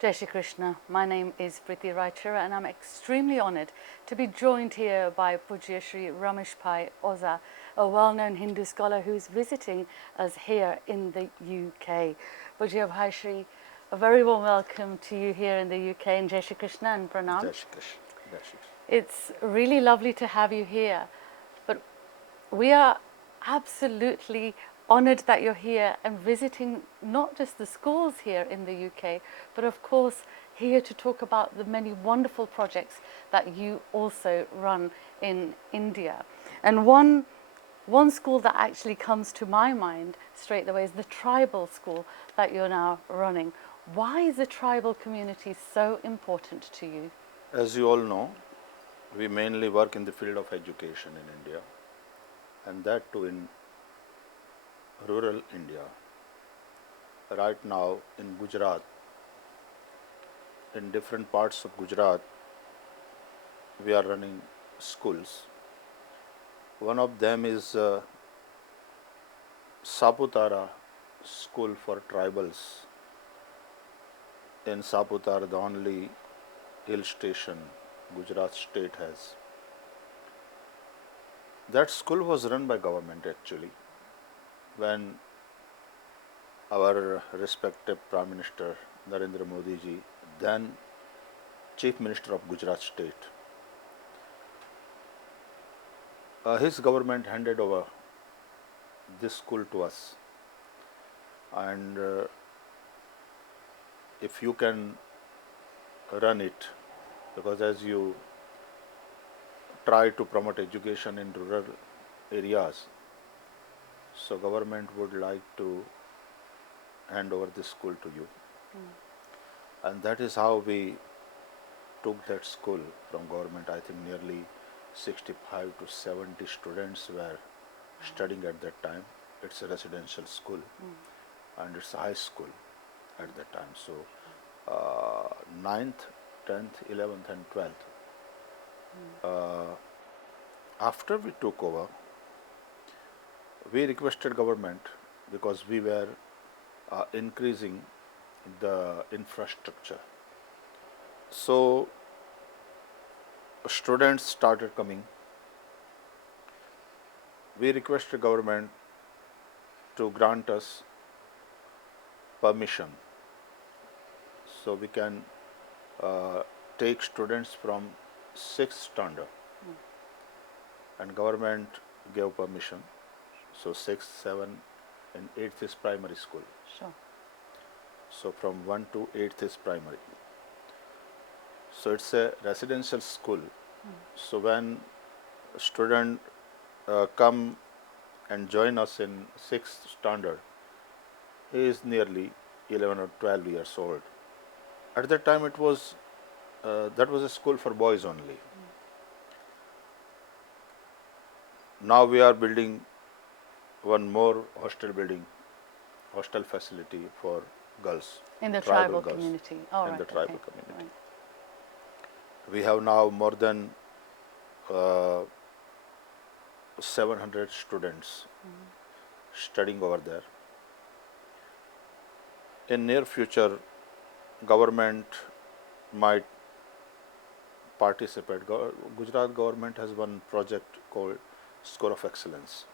Jai Shri Krishna. My name is Priti Raichura and I'm extremely honoured to be joined here by Pujya Bhaishri Rameshbhai Oza, a well-known Hindu scholar who is visiting us here in the UK. Pujya Bhaishri, a very warm welcome to you here in the UK, and Jai Shri Krishna and Pranam. Jai Shri Krishna. Jai Shri Krishna. It's really lovely to have you here, but we are absolutely honoured that you're here and visiting not just the schools here in the UK, but of course here to talk about the many wonderful projects that you also run in India. And one school that actually comes to my mind straight away is the tribal school that you're now running. Why is the tribal community so important to you? As you all know, we mainly work in the field of education in India, and that too in rural India. Right now in Gujarat, in different parts of Gujarat, we are running schools. One of them is Saputara School for Tribals. In Saputara, the only hill station Gujarat state has. That school was run by government actually. When our respected Prime Minister Narendra Modi ji, then Chief Minister of Gujarat state, his government handed over this school to us, and if you can run it, because as you try to promote education in rural areas, so government would like to hand over this school to you. And that is how we took that school from government. I think nearly 65 to 70 students were studying at that time. It's a residential school and it's a high school at that time. So 9th, 10th, 11th and 12th. After we took over, we requested government, because we were increasing the infrastructure. So students started coming. We requested government to grant us permission so we can take students from 6th standard, and government gave permission. So 6th, 7th and 8th is primary school. Sure. So from 1 to 8th is primary. So it's a residential school. So when student come and join us in 6th standard, he is nearly 11 or 12 years old. At that time it was, that was a school for boys only. Now we are building one more hostel building, hostel facility for girls. In the tribal girls, community. in the tribal community. Right. We have now more than 700 students studying over there. In near future, government might participate. Gujarat government has one project called Score of Excellence.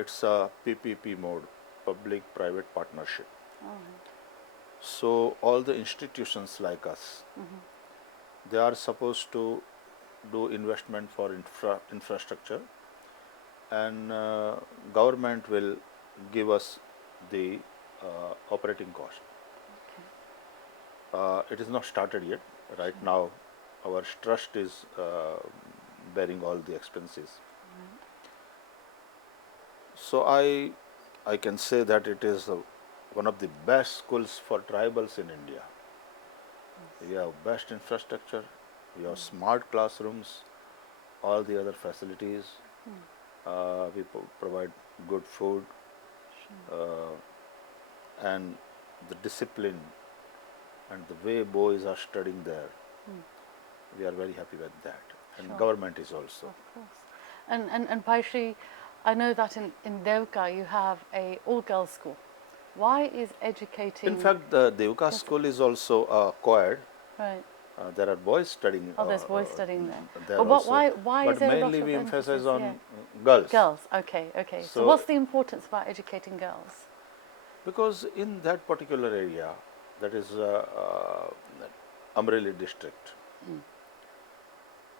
It's a PPP mode, public-private partnership. So all the institutions like us, they are supposed to do investment for infrastructure, and government will give us the operating cost. It is not started yet. Right now, our trust is bearing all the expenses. So I can say that it is one of the best schools for tribals in India. We have best infrastructure, we have smart classrooms, all the other facilities. We provide good food, and the discipline and the way boys are studying there. We are very happy with that. And government is also. Of course. And Bhaishri, I know that in Devka you have a all-girls school Why is educating... In fact, the Devka school is also co-ed. Right. There are boys studying Oh, there's boys studying there. there But also. why is But there a lot mainly of we emphasis? emphasize on Yeah. girls. Girls, okay, okay. So So- what's the importance about educating girls? Because in that particular area, that is Amreli district,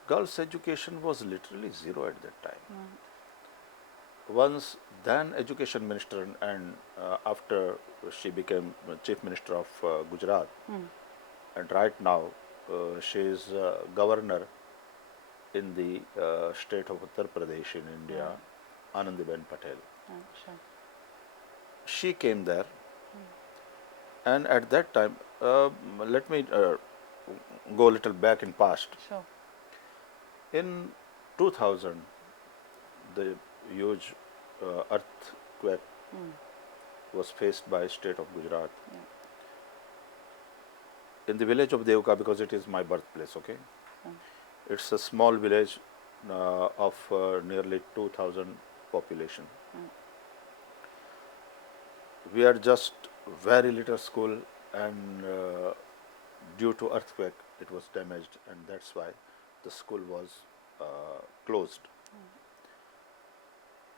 girls' education was literally zero at that time. Once then education minister and after she became chief minister of Gujarat, and right now she is governor in the state of Uttar Pradesh in India, Anandiben Patel. Right, sure. She came there, and at that time, let me go a little back in past. Sure. In 2000, the huge earthquake was faced by state of Gujarat. Yeah. In the village of Devka, because it is my birthplace, okay? It's a small village of nearly 2,000 population. We are just very little school, and due to earthquake, it was damaged, and that's why the school was closed.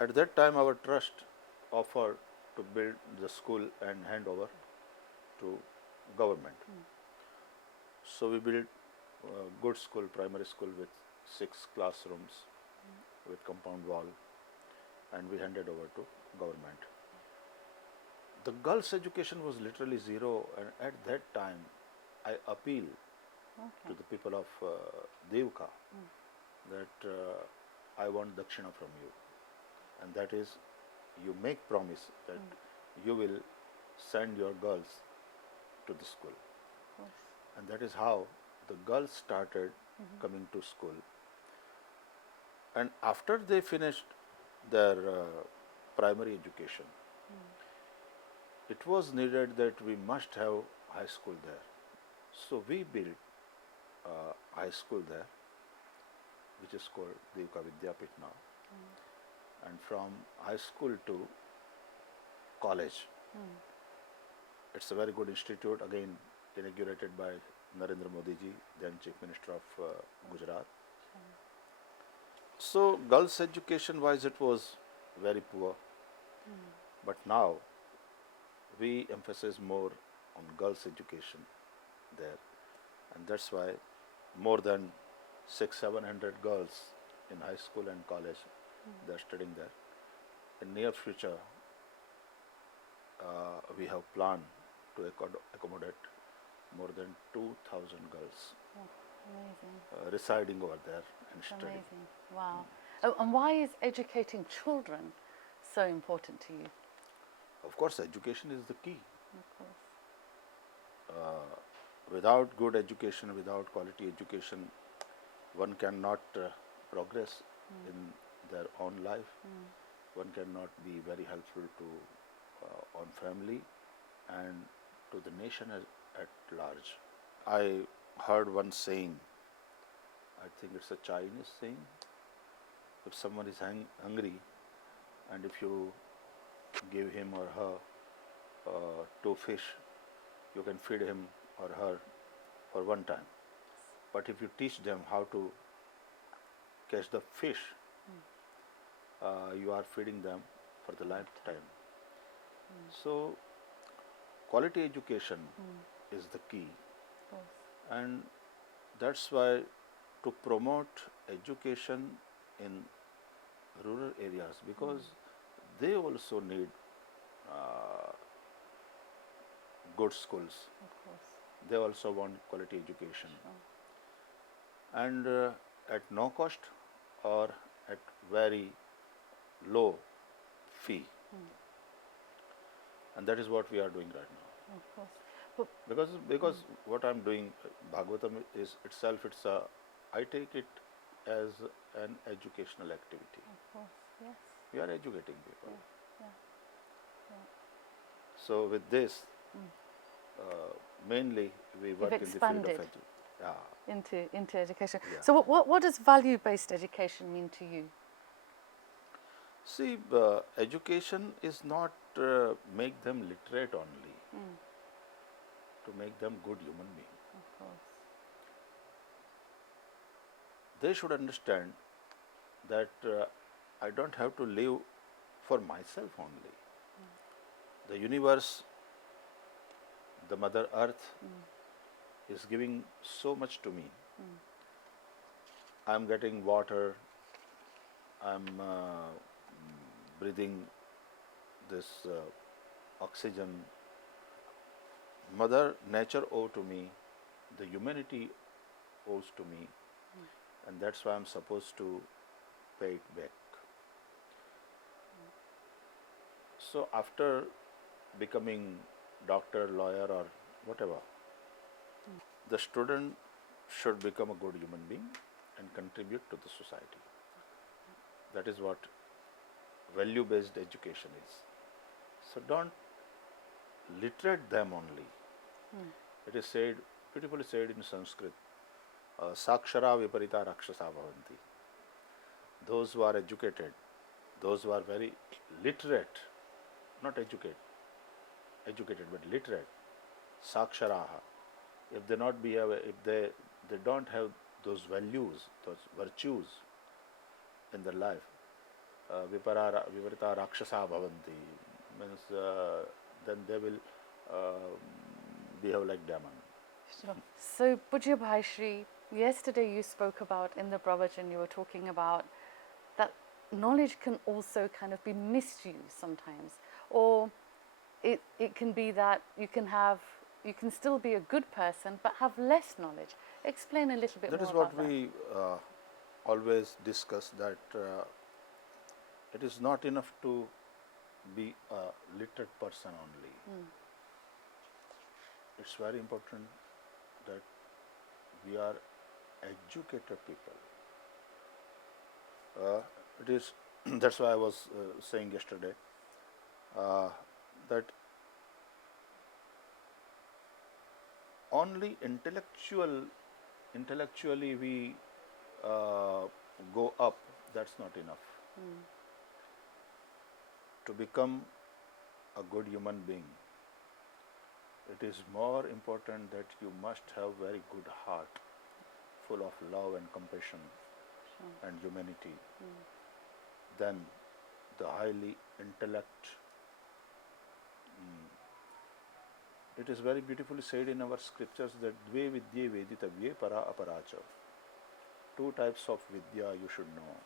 At that time, our trust offered to build the school and hand over to government. So we built a good school, primary school with 6 classrooms, with compound wall, and we handed over to government. The girls' education was literally zero, and at that time, I appeal to the people of Devka that I want dakshina from you, and that is, you make promise that you will send your girls to the school, and that is how the girls started coming to school. And after they finished their primary education, it was needed that we must have high school there. So we built high school there, which is called Devka Vidyapit now. And from high school to college, it's a very good institute, again inaugurated by Narendra Modi ji, then Chief Minister of Gujarat. So girls' education wise, it was very poor. But now we emphasize more on girls' education there, and that's why more than 600-700 girls in high school and college they are studying there. In near future, we have planned to accommodate more than 2,000 girls Amazing. residing over there and It's studying. amazing. Wow. Oh, and why is educating children so important to you? Of course, education is the key. Of course. Without good education, without quality education, one cannot progress in their own life. One cannot be very helpful to on family and to the nation at large. I heard one saying, I think it's a Chinese saying, if someone is hungry and if you give him or her 2 fish, you can feed him or her for one time. But if you teach them how to catch the fish, you are feeding them for the lifetime. So, quality education is the key, Of course. and that's why to promote education in rural areas, because they also need good schools. Of course. They also want quality education, Sure. and at no cost or at very low fee. And that is what we are doing right now. Of course. But Because what I'm doing, Bhagavatam is itself, I take it as an educational activity. of course, yes. We are educating people. Yeah. So with this, mainly we work in the field of expanded. education. Into education. Yeah. So what does value-based education mean to you? See, education is not make them literate only, to make them good human being. Of course. They should understand that I don't have to live for myself only. The universe, the Mother Earth, is giving so much to me. I'm getting water, I'm breathing this oxygen. Mother Nature owes to me, the humanity owes to me, and that's why I'm supposed to pay it back. So after becoming doctor, lawyer, or whatever, the student should become a good human being and contribute to the society. That is what value-based education is. So don't literate them only. It is said, beautifully said in Sanskrit, sakshara viparita rakshasa bhavanti. Those who are educated, those who are very literate, not educated but literate, saksharaha, if they not be if they don't have those values, those virtues in their life, viparita rakshasa bhavanti, means then they will behave like demon. Sure. So, Pujya Bhaishri, yesterday you spoke about in the Pravachan, you were talking about that knowledge can also kind of be misused sometimes, or it can be that you can still be a good person but have less knowledge. Explain a little bit That more is about what we always discuss, that it is not enough to be a literate person only. It's very important that we are educated people. It is that's why I was saying yesterday that only intellectually we go up. That's not enough. To become a good human being, it is more important that you must have very good heart, full of love and compassion and humanity, than the highly intellect. It is very beautifully said in our scriptures that dve vidye veditavye para aparacha. Two types of vidya you should know,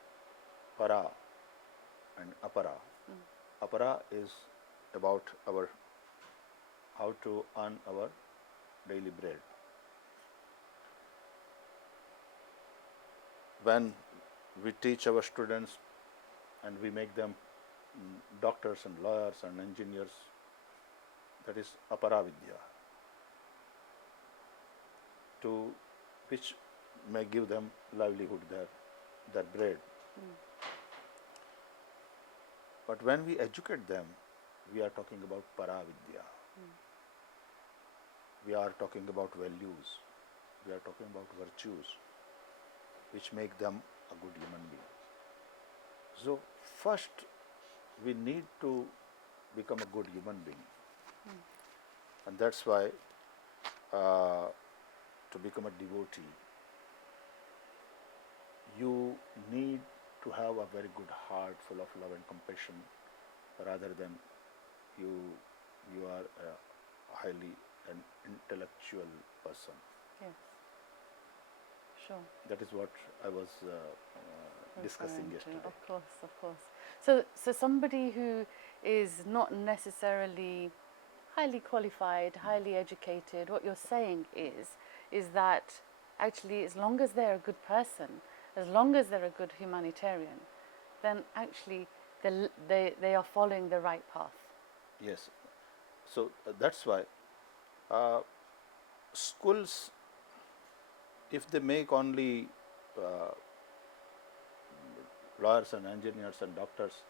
para and apara. Apara is about our how to earn our daily bread. When we teach our students and we make them doctors and lawyers and engineers, that is apara vidya, to which may give them livelihood, their bread. But when we educate them, we are talking about para vidya. We are talking about values. We are talking about virtues, which make them a good human being. So first, we need to become a good human being, and that's why to become a devotee, you need to have a very good heart, full of love and compassion, rather than you are a highly an intellectual person. Yes. Sure. That is what I was discussing Referring to. yesterday. Of course, of course. So somebody who is not necessarily highly qualified, highly educated, what you're saying is that actually as long as they're a good person, as long as they're a good humanitarian, then actually they are following the right path. Yes. So that's why schools, if they make only lawyers and engineers and doctors,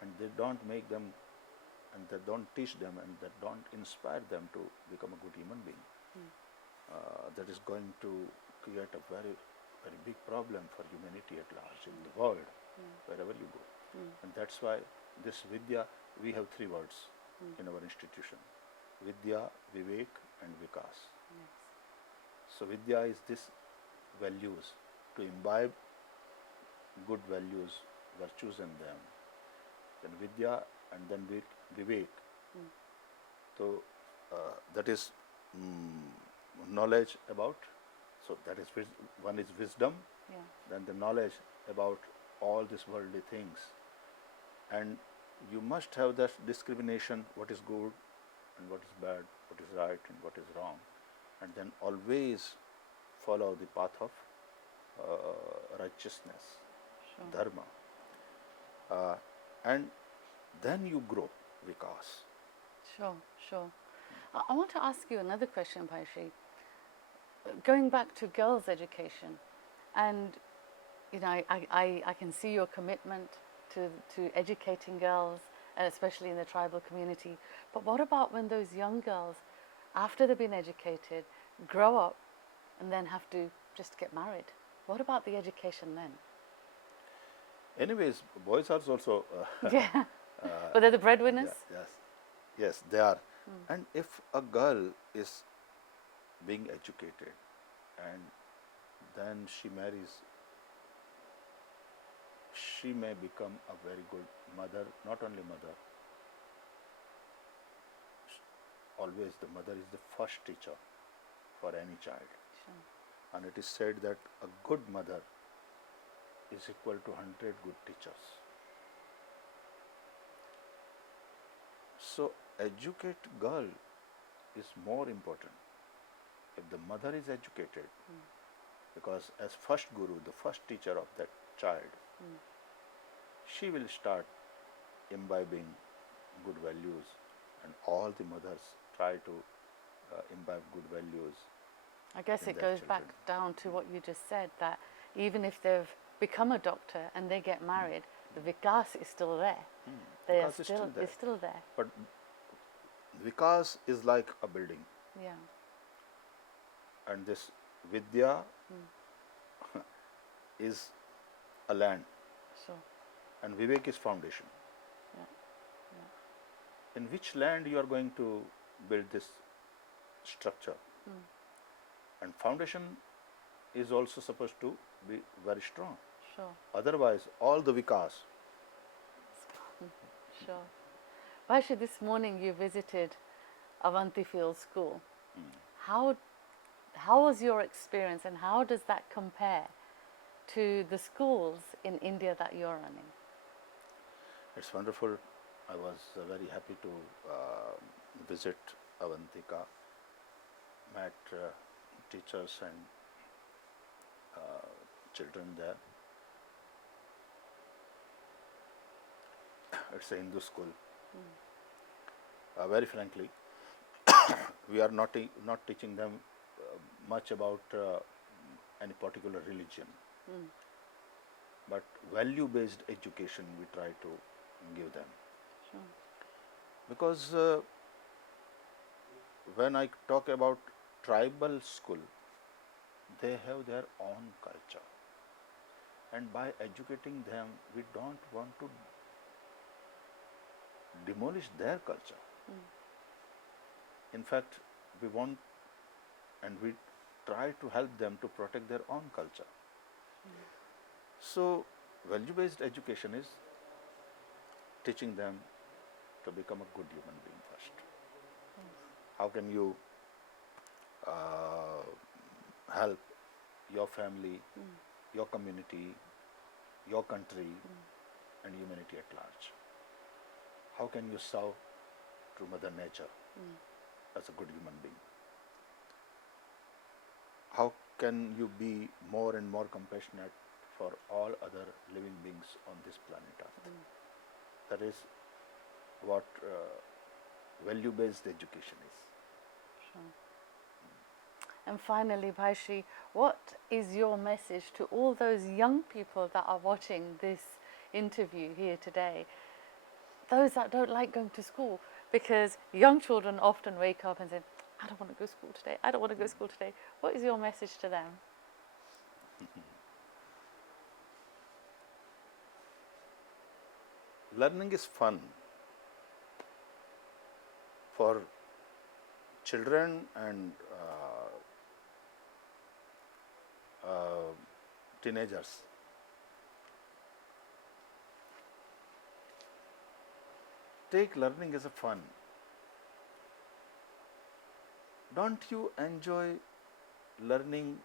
and they don't make them, and they don't teach them, and they don't inspire them to become a good human being, that is going to create a very, very big problem for humanity at large in the world, wherever you go. And that's why this Vidya, we have three words in our institution: Vidya, Vivek, and Vikas. Yes. So Vidya is this values, to imbibe good values, virtues in them. Then Vidya, and then Vivek. So that is knowledge about. So that is one is wisdom. Yeah. Then the knowledge about all these worldly things, and you must have that discrimination: what is good and what is bad, what is right and what is wrong, and then always follow the path of righteousness, Sure. dharma, and then you grow, vikas. Sure, sure. I want to ask you another question, Bhaishri. Going back to girls' education, and you know, I can see your commitment to educating girls, and especially in the tribal community. But what about when those young girls, after they've been educated, grow up and then have to just get married? What about the education then? Anyways, boys are also Yeah. But they're the breadwinners? yes, they are. And if a girl is being educated and then she marries, she may become a very good mother. Not only mother, always the mother is the first teacher for any child. Sure. And it is said that a good mother is equal to 100 good teachers. So educate girl is more important. If the mother is educated, because as first guru, the first teacher of that child, she will start imbibing good values, and all the mothers try to imbibe good values. I guess in it their goes children. back down to what you just said, that even if they've become a doctor and they get married, the vikas is still there. They are Vikas is still there. It's still there. But vikas is like a building, Yeah. and this vidya is a land, Sure. and vivek is foundation. Yeah. In which land you are going to build this structure? And foundation is also supposed to be very strong. Sure. Otherwise, all the vikas. Sure. Bhaishri, this morning you visited Avanti Field School. How was your experience, and how does that compare to the schools in India that you're running? It's wonderful. I was very happy to visit Avantika, met teachers and children there. It's a Hindu school. Very frankly, we are not teaching them much about any particular religion, but value-based education we try to give them. Sure. Because when I talk about tribal school, they have their own culture, and by educating them, we don't want to demolish their culture. In fact, we want and we try to help them to protect their own culture. So, value-based education is teaching them to become a good human being first. How can you help your family, your community, your country, and humanity at large? How can you serve to Mother Nature as a good human being? How can you be more and more compassionate for all other living beings on this planet Earth? That is what value-based education is. Sure. And finally, Bhaishri, what is your message to all those young people that are watching this interview here today? Those that don't like going to school, because young children often wake up and say, I don't want to go to school today, I don't want to go to school today. What is your message to them? learning is fun for children and teenagers. Take learning as a fun. Don't you enjoy learning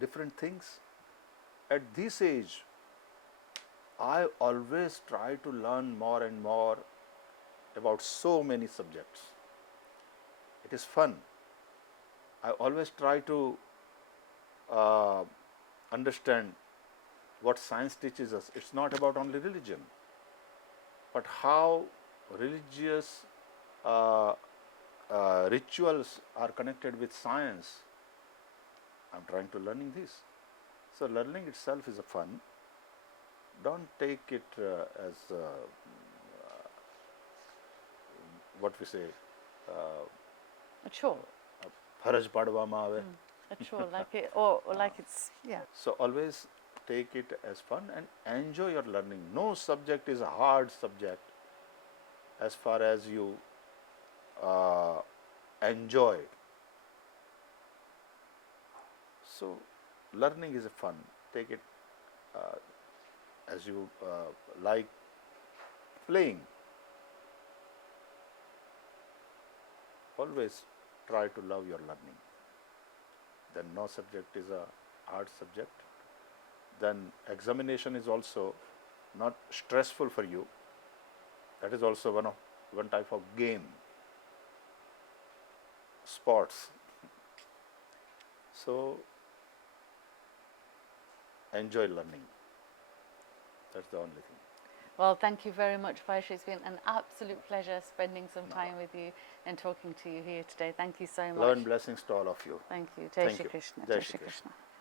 different things? At this age, I always try to learn more and more about so many subjects. It is fun. I always try to uh, understand what science teaches us. It's not about only religion, but how religious rituals are connected with science. I'm trying to learning this. So learning itself is a fun. Don't take it as what we say, A chore. ફરજ પાડવામાં આવે. A chore, like it, or like it's, yeah. So always take it as fun and enjoy your learning. No subject is a hard subject as far as you enjoy. So learning is a fun. Take it as you like playing. Always try to love your learning. Then no subject is a hard subject. Then examination is also not stressful for you. That is also one type of game. Sports. So enjoy learning. That's the only thing. Well, thank you very much, Bhaishri. It's been an absolute pleasure spending some time with you and talking to you here today. Thank you so much. Love and blessings to all of you. Thank you. Jai Thank Shri you. Krishna. Jai Jai Shri Shri Krishna. Krishna.